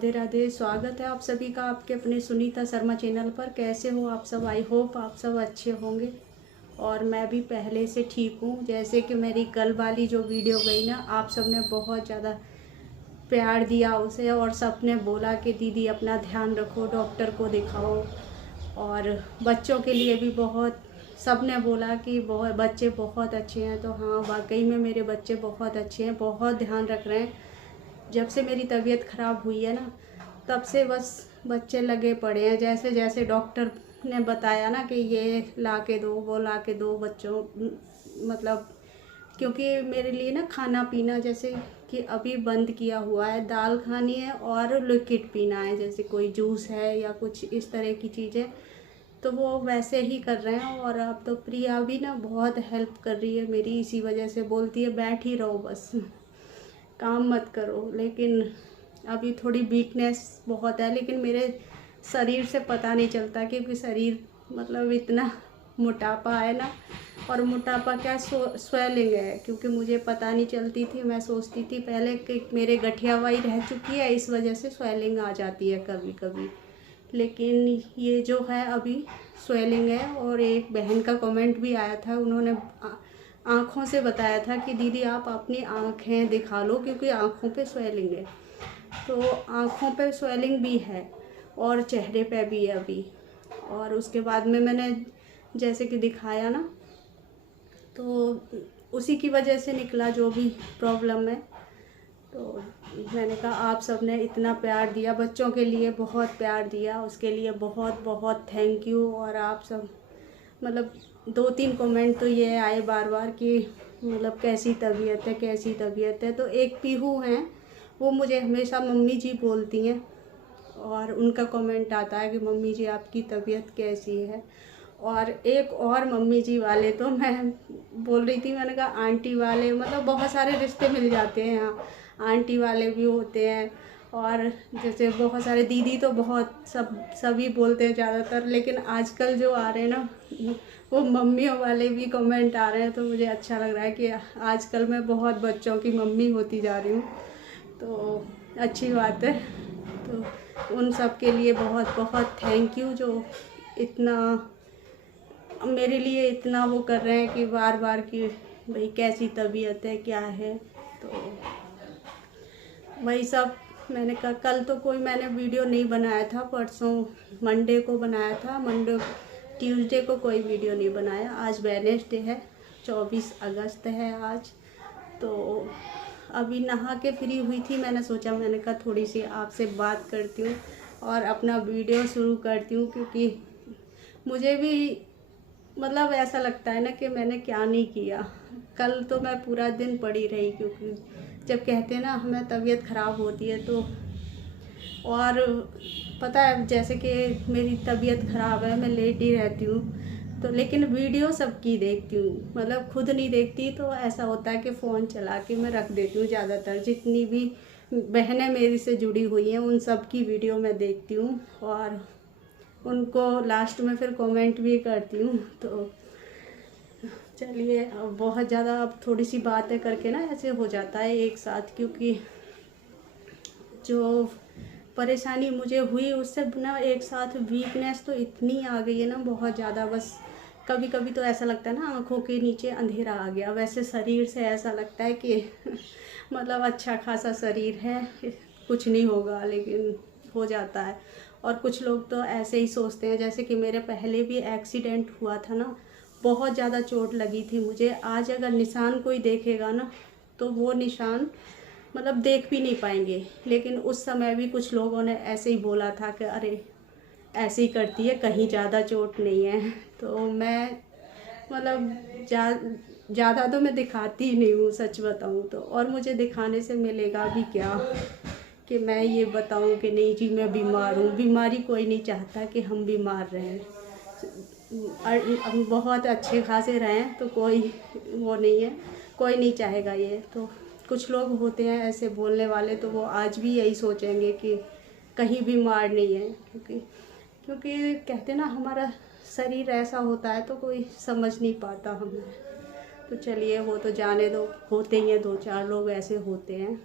राधे राधे। स्वागत है आप सभी का आपके अपने सुनीता शर्मा चैनल पर। कैसे हो आप सब? आई होप आप सब अच्छे होंगे और मैं भी पहले से ठीक हूँ। जैसे कि मेरी कल वाली जो वीडियो गई ना, आप सब ने बहुत ज़्यादा प्यार दिया उसे और सब ने बोला कि दीदी अपना ध्यान रखो, डॉक्टर को दिखाओ। और बच्चों के लिए भी बहुत सब ने बोला कि बहुत बच्चे बहुत अच्छे हैं। तो हाँ, वाकई में मेरे बच्चे बहुत अच्छे हैं, बहुत ध्यान रख रहे हैं। जब से मेरी तबीयत ख़राब हुई है ना, तब से बस बच्चे लगे पड़े हैं। जैसे जैसे डॉक्टर ने बताया ना कि ये ला के दो, वो ला के दो बच्चों, मतलब क्योंकि मेरे लिए ना खाना पीना जैसे कि अभी बंद किया हुआ है। दाल खानी है और लिक्विड पीना है, जैसे कोई जूस है या कुछ इस तरह की चीज़ें, तो वो वैसे ही कर रहे हैं। और अब तो प्रिया भी ना बहुत हेल्प कर रही है मेरी, इसी वजह से बोलती है बैठ ही रहो बस, काम मत करो। लेकिन अभी थोड़ी वीकनेस बहुत है, लेकिन मेरे शरीर से पता नहीं चलता क्योंकि शरीर मतलब इतना मोटापा है ना। और मोटापा क्या स्वेलिंग है, क्योंकि मुझे पता नहीं चलती थी। मैं सोचती थी पहले कि मेरे गठियावाई रह चुकी है, इस वजह से स्वेलिंग आ जाती है कभी कभी। लेकिन ये जो है अभी स्वेलिंग है। और एक बहन का कमेंट भी आया था, उन्होंने आँखों से बताया था कि दीदी आप अपनी आँखें दिखा लो क्योंकि आँखों पे स्वेलिंग है। तो आँखों पे स्वेलिंग भी है और चेहरे पे भी है अभी। और उसके बाद में मैंने जैसे कि दिखाया ना, तो उसी की वजह से निकला जो भी प्रॉब्लम है। तो मैंने कहा आप सब ने इतना प्यार दिया, बच्चों के लिए बहुत प्यार दिया, उसके लिए बहुत बहुत थैंक यू। और आप सब मतलब 2-3 कमेंट तो ये आए बार बार कि मतलब कैसी तबीयत है, कैसी तबीयत है। तो एक पीहू हैं, वो मुझे हमेशा मम्मी जी बोलती हैं और उनका कमेंट आता है कि मम्मी जी आपकी तबीयत कैसी है। और एक और मम्मी जी वाले तो मैं बोल रही थी, मैंने कहा आंटी वाले, मतलब बहुत सारे रिश्ते मिल जाते हैं यहाँ, आंटी वाले भी होते हैं। और जैसे बहुत सारे दीदी तो बहुत सभी बोलते हैं ज़्यादातर, लेकिन आजकल जो आ रहे हैं ना, वो मम्मियों वाले भी कमेंट आ रहे हैं। तो मुझे अच्छा लग रहा है कि आजकल मैं बहुत बच्चों की मम्मी होती जा रही हूँ, तो अच्छी बात है। तो उन सब के लिए बहुत बहुत थैंक यू, जो इतना मेरे लिए इतना वो कर रहे हैं कि बार बार कि भाई कैसी तबीयत है, क्या है। तो वही सब मैंने कहा। कल तो कोई मैंने वीडियो नहीं बनाया था, परसों मंडे को बनाया था, मंडे ट्यूसडे को कोई वीडियो नहीं बनाया। आज वेडनेसडे है, 24 अगस्त है आज। तो अभी नहा के फ्री हुई थी, मैंने सोचा, मैंने कहा थोड़ी सी आपसे बात करती हूँ और अपना वीडियो शुरू करती हूँ। क्योंकि मुझे भी मतलब ऐसा लगता है ना कि मैंने क्या नहीं किया। कल तो मैं पूरा दिन पड़ी रही, क्योंकि जब कहते हैं ना हमें तबीयत ख़राब होती है तो, और पता है जैसे कि मेरी तबीयत ख़राब है, मैं लेट ही रहती हूँ। तो लेकिन वीडियो सबकी देखती हूँ, मतलब खुद नहीं देखती। तो ऐसा होता है कि फ़ोन चला के मैं रख देती हूँ। ज़्यादातर जितनी भी बहनें मेरी से जुड़ी हुई हैं उन सब की वीडियो मैं देखती हूँ और उनको लास्ट में फिर कमेंट भी करती हूँ। तो चलिए, अब बहुत ज़्यादा अब थोड़ी सी बातें करके ना ऐसे हो जाता है एक साथ, क्योंकि जो परेशानी मुझे हुई उससे ना एक साथ वीकनेस तो इतनी आ गई है ना, बहुत ज़्यादा। बस कभी कभी तो ऐसा लगता है ना आँखों के नीचे अंधेरा आ गया। वैसे शरीर से ऐसा लगता है कि मतलब अच्छा खासा शरीर है, कुछ नहीं होगा, लेकिन हो जाता है। और कुछ लोग तो ऐसे ही सोचते हैं, जैसे कि मेरे पहले भी एक्सीडेंट हुआ था ना, बहुत ज़्यादा चोट लगी थी मुझे। आज अगर निशान कोई देखेगा ना, तो वो निशान मतलब देख भी नहीं पाएंगे। लेकिन उस समय भी कुछ लोगों ने ऐसे ही बोला था कि अरे ऐसे ही करती है, कहीं ज़्यादा चोट नहीं है। तो मैं मतलब ज़्यादा तो मैं दिखाती ही नहीं हूँ, सच बताऊँ तो। और मुझे दिखाने से मिलेगा भी क्या कि मैं ये बताऊँ कि नहीं जी मैं बीमार हूँ। बीमारी कोई नहीं चाहता कि हम बीमार रहें, हम बहुत अच्छे खासे रहें, तो कोई वो नहीं है, कोई नहीं चाहेगा ये। तो कुछ लोग होते हैं ऐसे बोलने वाले, तो वो आज भी यही सोचेंगे कि कहीं बीमार नहीं है। क्योंकि कहते ना हमारा शरीर ऐसा होता है तो कोई समझ नहीं पाता हमें। तो चलिए वो तो जाने दो, होते ही हैं, 2-4 लोग ऐसे होते हैं।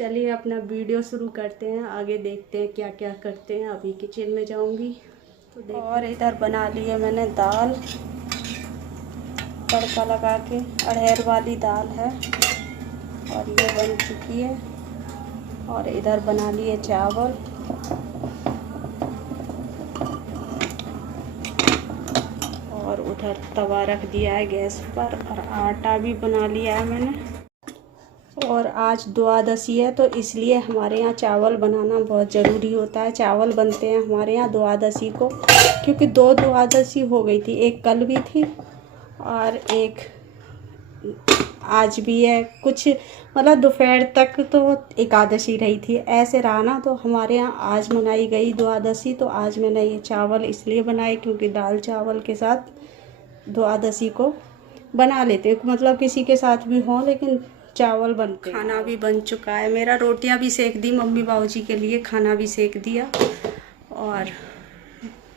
चलिए अपना वीडियो शुरू करते हैं, आगे देखते हैं क्या क्या करते हैं। अभी किचन में जाऊंगी तो और इधर बना ली है मैंने दाल, तड़का लगा के, अरहर वाली दाल है और ये बन चुकी है। और इधर बना लिए चावल और उधर तवा रख दिया है गैस पर और आटा भी बना लिया है मैंने। और आज द्वादशी है तो इसलिए हमारे यहाँ चावल बनाना बहुत ज़रूरी होता है। चावल बनते हैं हमारे यहाँ द्वादशी को, क्योंकि 2 द्वादशी हो गई थी, एक कल भी थी और एक आज भी है। कुछ मतलब दोपहर तक तो एकादशी रही थी, ऐसे रहा ना, तो हमारे यहाँ आज मनाई गई द्वादशी। तो आज मैंने ये चावल इसलिए बनाए क्योंकि दाल चावल के साथ द्वादशी को बना लेते, मतलब किसी के साथ भी हो लेकिन चावल बनते। खाना भी बन चुका है मेरा, रोटियां भी सेक दी मम्मी बाबूजी के लिए, खाना भी सेक दिया और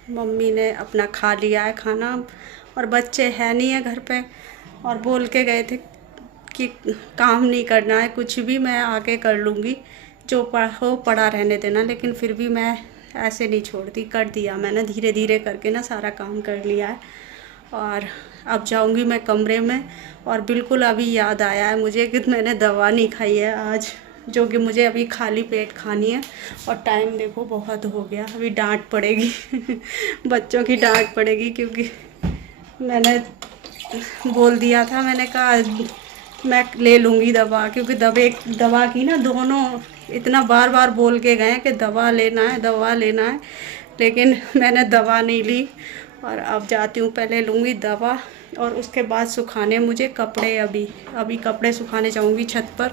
मम्मी ने अपना खा लिया है खाना। और बच्चे है नहीं है घर पे और बोल के गए थे कि काम नहीं करना है, कुछ भी मैं आके कर लूँगी, जो हो पड़ा रहने देना। लेकिन फिर भी मैं ऐसे नहीं छोड़ती, कर दिया मैंने, धीरे धीरे करके ना सारा काम कर लिया है। और अब जाऊंगी मैं कमरे में। और बिल्कुल अभी याद आया है मुझे कि मैंने दवा नहीं खाई है आज, जो कि मुझे अभी खाली पेट खानी है। और टाइम देखो बहुत हो गया, अभी डांट पड़ेगी बच्चों की डांट पड़ेगी, क्योंकि मैंने बोल दिया था, मैंने कहा मैं ले लूँगी दवा, क्योंकि दवा की ना दोनों इतना बार बार बोल के गए कि दवा लेना है दवा लेना है, लेकिन मैंने दवा नहीं ली। और अब जाती हूँ, पहले लूँगी दवा और उसके बाद सुखाने मुझे कपड़े। अभी कपड़े सुखाने जाऊँगी छत पर,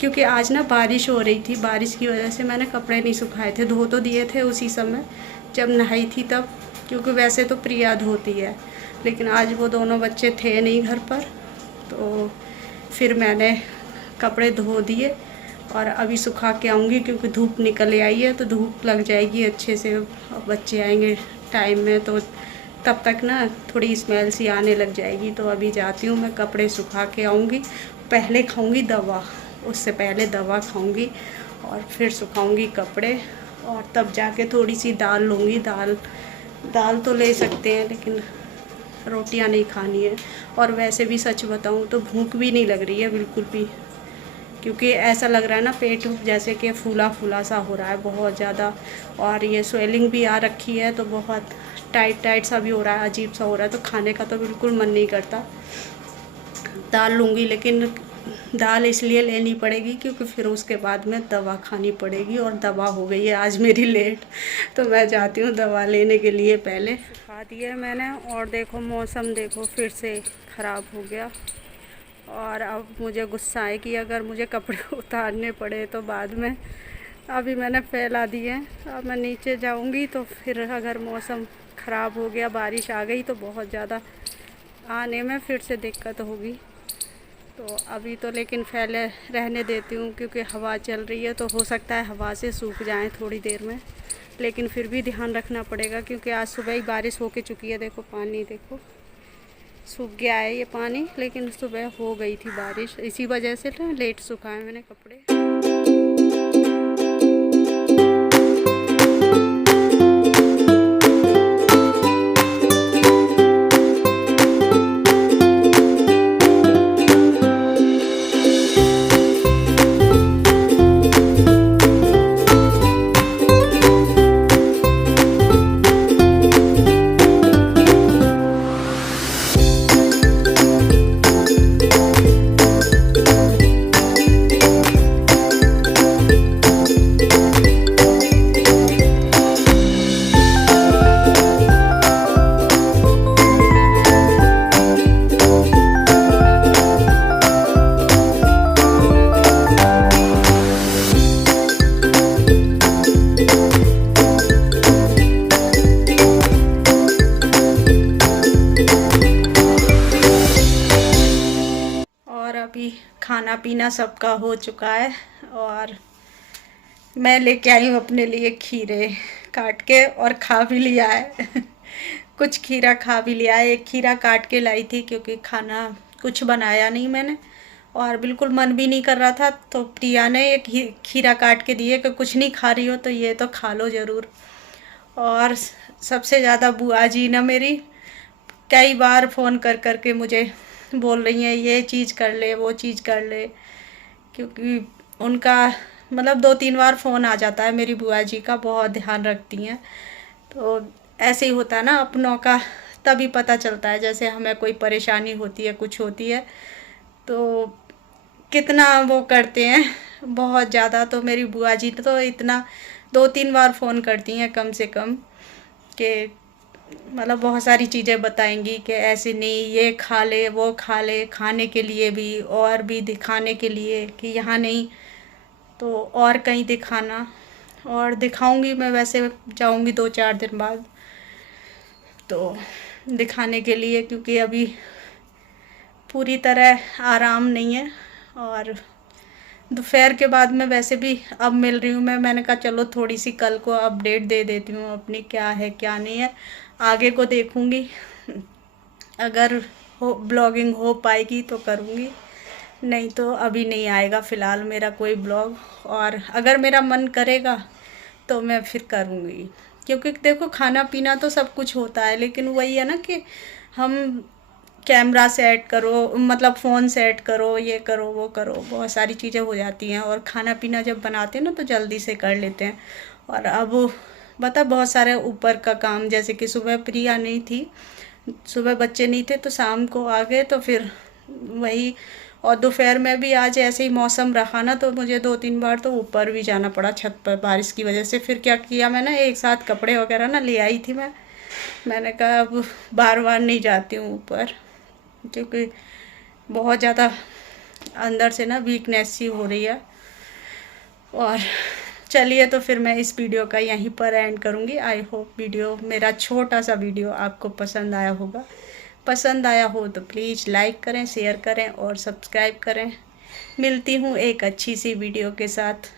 क्योंकि आज ना बारिश हो रही थी, बारिश की वजह से मैंने कपड़े नहीं सुखाए थे, धो तो दिए थे उसी समय जब नहाई थी तब, क्योंकि वैसे तो प्रिया धोती है, लेकिन आज वो दोनों बच्चे थे नहीं घर पर, तो फिर मैंने कपड़े धो दिए और अभी सुखा के आऊँगी, क्योंकि धूप निकल आई है तो धूप लग जाएगी अच्छे से। बच्चे आएंगे टाइम में तो तब तक ना थोड़ी स्मेल सी आने लग जाएगी। तो अभी जाती हूँ मैं, कपड़े सुखा के आऊँगी, पहले खाऊँगी दवा, उससे पहले दवा खाऊँगी और फिर सुखाऊँगी कपड़े, और तब जाके थोड़ी सी दाल लूँगी। दाल तो ले सकते हैं, लेकिन रोटियां नहीं खानी है। और वैसे भी सच बताऊं तो भूख भी नहीं लग रही है बिल्कुल भी, क्योंकि ऐसा लग रहा है ना पेट जैसे कि फूला फूला सा हो रहा है बहुत ज़्यादा, और ये स्वेलिंग भी आ रखी है, तो बहुत टाइट सा भी हो रहा है, अजीब सा हो रहा है, तो खाने का तो बिल्कुल मन नहीं करता। दाल लूँगी, लेकिन दाल इसलिए लेनी पड़ेगी क्योंकि फिर उसके बाद में दवा खानी पड़ेगी, और दवा हो गई है आज मेरी लेट, तो मैं जाती हूँ दवा लेने के लिए। पहले सुखा दिया मैंने, और देखो मौसम देखो फिर से ख़राब हो गया। और अब मुझे गुस्सा है कि अगर मुझे कपड़े उतारने पड़े तो बाद में, अभी मैंने फैला दिए हैं। अब मैं नीचे जाऊंगी तो फिर अगर मौसम ख़राब हो गया, बारिश आ गई, तो बहुत ज़्यादा आने में फिर से दिक्कत होगी। तो अभी तो लेकिन फैले रहने देती हूँ, क्योंकि हवा चल रही है, तो हो सकता है हवा से सूख जाएं थोड़ी देर में, लेकिन फिर भी ध्यान रखना पड़ेगा, क्योंकि आज सुबह ही बारिश होके चुकी है। देखो पानी देखो सूख गया है ये पानी, लेकिन सुबह हो गई थी बारिश, इसी वजह से ना लेट सुखाए मैंने कपड़े। अभी खाना पीना सबका हो चुका है, और मैं लेके आई हूँ अपने लिए खीरे काट के, और खा भी लिया है कुछ खीरा खा भी लिया है। एक खीरा काट के लाई थी, क्योंकि खाना कुछ बनाया नहीं मैंने, और बिल्कुल मन भी नहीं कर रहा था, तो प्रिया ने एक खीरा काट के दिए कि कुछ नहीं खा रही हो तो ये तो खा लो ज़रूर। और सबसे ज़्यादा बुआ जी ना मेरी कई बार फ़ोन कर कर के मुझे बोल रही हैं ये चीज़ कर ले, वो चीज़ कर ले, क्योंकि उनका मतलब 2-3 बार फ़ोन आ जाता है मेरी बुआ जी का, बहुत ध्यान रखती हैं। तो ऐसे ही होता है ना अपनों का, तभी पता चलता है। जैसे हमें कोई परेशानी होती है, कुछ होती है, तो कितना वो करते हैं, बहुत ज़्यादा। तो मेरी बुआ जी तो इतना 2-3 बार फ़ोन करती हैं कम से कम, कि मतलब बहुत सारी चीज़ें बताएंगी कि ऐसे नहीं, ये खा ले, वो खा ले, खाने के लिए भी और भी दिखाने के लिए कि यहाँ नहीं तो और कहीं दिखाना। और दिखाऊंगी मैं, वैसे जाऊंगी 2-4 दिन बाद तो दिखाने के लिए, क्योंकि अभी पूरी तरह आराम नहीं है। और दोपहर के बाद में वैसे भी अब मिल रही हूँ मैंने कहा चलो थोड़ी सी कल को अपडेट दे देती हूँ अपनी, क्या है क्या नहीं है, आगे को देखूँगी। अगर ब्लॉगिंग हो पाएगी तो करूँगी, नहीं तो अभी नहीं आएगा फ़िलहाल मेरा कोई ब्लॉग। और अगर मेरा मन करेगा तो मैं फिर करूँगी, क्योंकि देखो खाना पीना तो सब कुछ होता है, लेकिन वही है ना कि हम कैमरा सेट करो, मतलब फ़ोन सेट करो, ये करो वो करो, बहुत सारी चीज़ें हो जाती हैं। और खाना पीना जब बनाते हैं ना तो जल्दी से कर लेते हैं। और अब बता बहुत सारे ऊपर का काम, जैसे कि सुबह प्रिया नहीं थी, सुबह बच्चे नहीं थे तो शाम को आ गए, तो फिर वही। और दोपहर में भी आज ऐसे ही मौसम रहा ना, तो मुझे 2-3 बार तो ऊपर भी जाना पड़ा छत पर बारिश की वजह से। फिर क्या किया मैंने, एक साथ कपड़े वगैरह ना ले आई थी मैंने कहा अब बार बार नहीं जाती हूँ ऊपर, क्योंकि बहुत ज़्यादा अंदर से ना वीकनेस सी हो रही है। और चलिए तो फिर मैं इस वीडियो का यहीं पर एंड करूँगी। आई होप वीडियो, मेरा छोटा सा वीडियो आपको पसंद आया होगा। पसंद आया हो तो प्लीज़ लाइक करें, शेयर करें और सब्सक्राइब करें। मिलती हूँ एक अच्छी सी वीडियो के साथ।